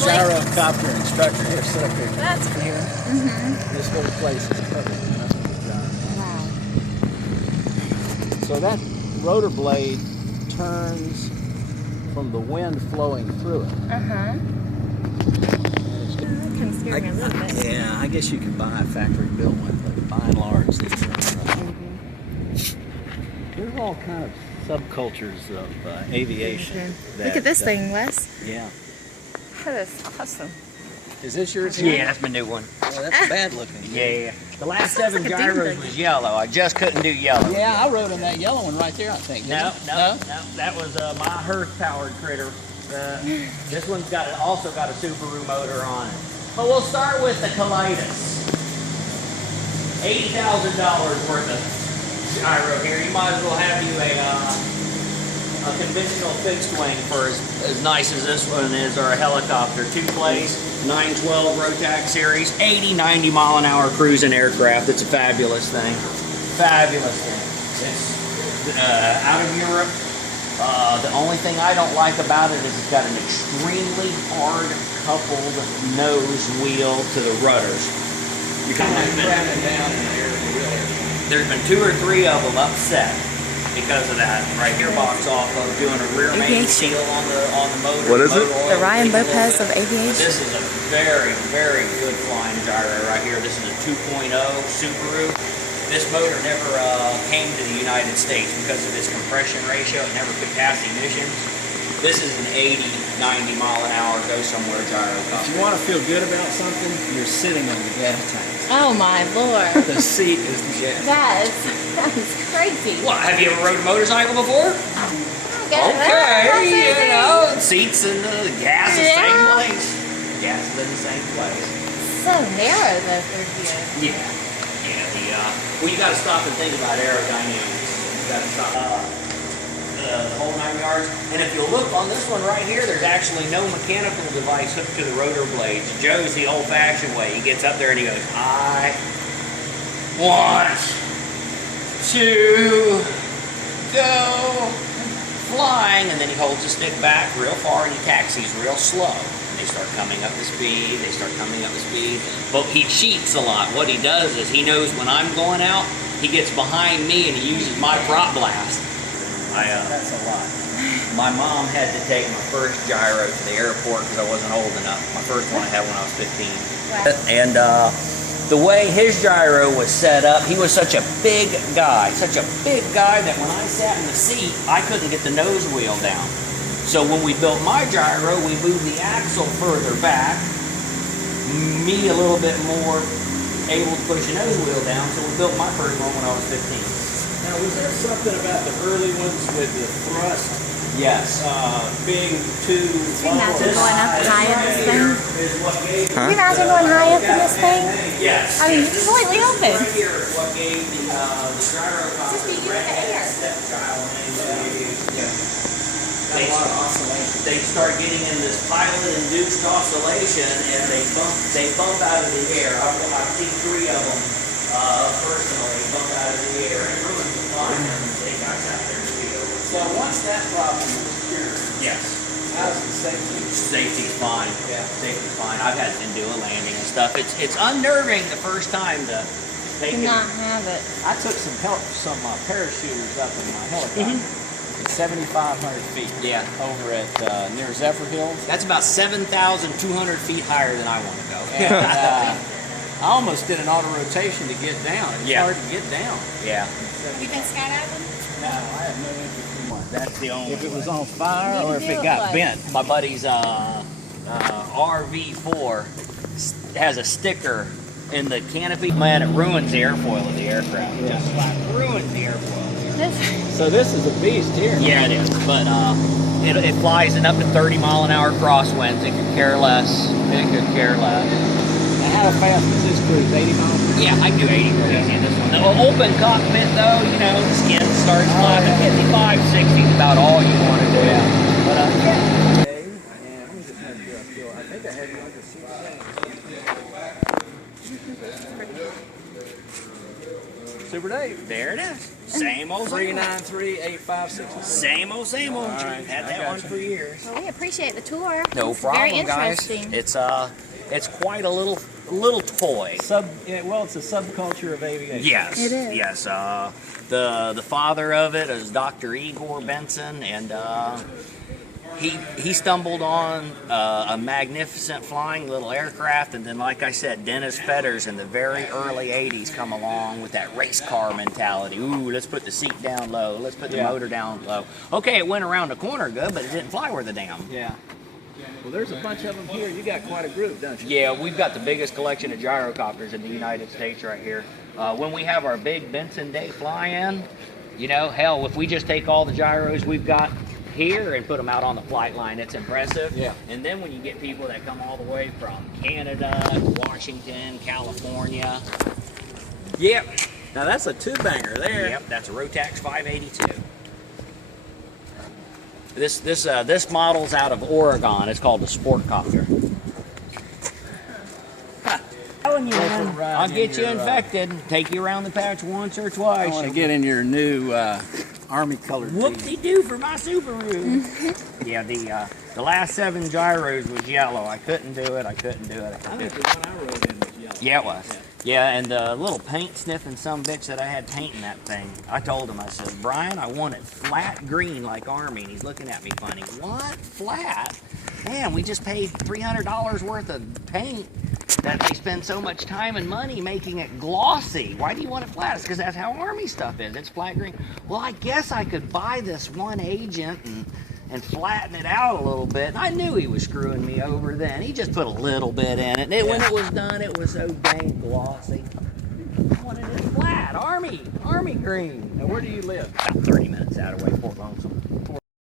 Gyrocopter instructor. Here, sit up here. That's cool. This whole place is covered in nothing but gyros. Wow. So that rotor blade turns from the wind flowing through it. That kind of scared me a little bit. Yeah, I guess you could buy a factory built one, but by and large, these are. There's all kind of subcultures of aviation. Look at this thing, Wes. Yeah. That is awesome. Is this yours? Yeah, that's my new one. Oh, that's bad looking. Yeah. The last Sounds 7 like a gyros ding-dong. was yellow. I just couldn't do yellow. Yeah, I rode in that yellow one right there, I think. No. That was my Hearth-powered critter. This one's also got a Subaru motor on it. But we'll start with the Colitis. $80,000 worth of gyro here. You might as well have you a conventional fixed wing for as nice as this one is, or a helicopter. 2-place, 912 Rotax series, 80, 90 mile an hour cruising aircraft. It's a fabulous thing. Fabulous thing. It's out of Europe. The only thing I don't like about it is it's got an extremely hard coupled nose wheel to the rudders. You can there's been 2 or 3 of them upset because of that. Right here, box off of doing a rear main seal on the motor. What is it? The Ryan Lopez of aviation. This is a very, very good flying gyro right here. This is a 2.0 Subaru. This motor never came to the United States because of its compression ratio. It never could pass emissions. This is an 80, 90 mile an hour go somewhere gyrocopter. If you want to feel good about something, you're sitting on the gas tank. Oh my lord. The seat is the gas. That is crazy. What, have you ever rode a motorcycle before? Okay, you know, seats and the gas is the same place. Gas is in the same place. So narrow though through here. Yeah. Well, you got to stop and think about aerodynamics. You got to stop the whole 9 yards. And if you look on this one right here, there's actually no mechanical device hooked to the rotor blades. Joe's the old-fashioned way. He gets up there and he goes, I want to go flying, and then he holds the stick back real far and he taxis real slow. They start coming up the speed, but he cheats a lot. What he does is he knows when I'm going out, he gets behind me and he uses my prop blast. That's a lot. My mom had to take my first gyro to the airport because I wasn't old enough. My first one I had when I was 15. Wow. And the way his gyro was set up, he was such a big guy that when I sat in the seat, I couldn't get the nose wheel down. So when we built my gyro, we moved the axle further back, me a little bit more able to push the nose wheel down, so we built my first one when I was 15. Now, was there something about the early ones with the thrust? Yes. Being too Can you imagine going up high in this thing? Huh? Can you imagine going high up in this thing? Yes. I mean, it's completely open. Right here is what gave the gyrocopter Just be using the air. stepchild name. They start getting in this pilot-induced oscillation, and they bump out of the air. I've seen 3 of them personally bump out of the air and ruin the flying and take guys out there to speed over. So once that problem was cured, Yes. how's the safety? Safety's fine. Yeah. Safety's fine. I've had to do a landing and stuff. It's unnerving the first time to take Do it. not have it. I took some parachuters up in my helicopter. It's 7,500 feet. Yeah. Over at near Zephyr Hills. That's about 7,200 feet higher than I want to go. And I almost did an auto rotation to get down. It's hard to get down. Yeah. You been skydiving? No, I have no interest in one. That's the only If it was way. on fire or if it do got it, bent. My buddy's RV4 has a sticker in the canopy. Man, it ruins the airfoil of the aircraft. Yeah. Just like ruins the airfoil. So this is a beast here. Yeah, it is. But it flies in up to 30 mile an hour crosswinds. It could care less. It could care less. Now how fast does this cruise? 80 miles per hour? Yeah, I can do 80 pretty easy in this one. The open cockpit though, you know, the skin starts flapping. 55, 60 is about all you want to do. Yeah. But yeah. I think I had you under seat. Super Dave. There it is. Same old 393-8561. Same old, same old. All right, Had I that got one you. for years. Well, we appreciate the tour. No It's problem, very guys. interesting. It's quite a little toy. Well, it's a subculture of aviation. Yes, It is. yes. The father of it is Dr. Igor Benson, and he stumbled on a magnificent flying little aircraft, and then, like I said, Dennis Fetters in the very early '80s come along with that race car mentality. Ooh, let's put the seat down low. Let's put the motor down low. Okay, it went around the corner good, but it didn't fly worth a damn. Yeah. Well, there's a bunch of them here. You got quite a group, don't you? Yeah, we've got the biggest collection of gyrocopters in the United States right here. When we have our big Benson Day fly-in, you know, hell, if we just take all the gyros we've got here and put them out on the flight line, it's impressive. Yeah. And then when you get people that come all the way from Canada, Washington, California. Yep. Now that's a two-banger there. Yep, that's a Rotax 582. This model's out of Oregon. It's called the Sportcopter. I'll get you infected. Take you around the patch once or I twice. want to get in your new Army colored tee. Whoop-de-doo for my Subaru. Yeah, the last 7 gyros was yellow. I couldn't do it. I think the one I rode in was yellow. Yeah, it was. Yeah, and the little paint sniffing sumbitch that I had painting that thing, I told him, I said, Brian, I want it flat green like Army. And he's looking at me funny. What? Flat? Man, we just paid $300 worth of paint that they spend so much time and money making it glossy. Why do you want it flat? It's because that's how Army stuff is. It's flat green. Well, I guess I could buy this one agent and flatten it out a little bit. And I knew he was screwing me over then. He just put a little bit in it. And when it was done, it was so dang glossy. I wanted it flat. Army green. Now, where do you live? About 30 minutes out of Wake Fort Lonesome.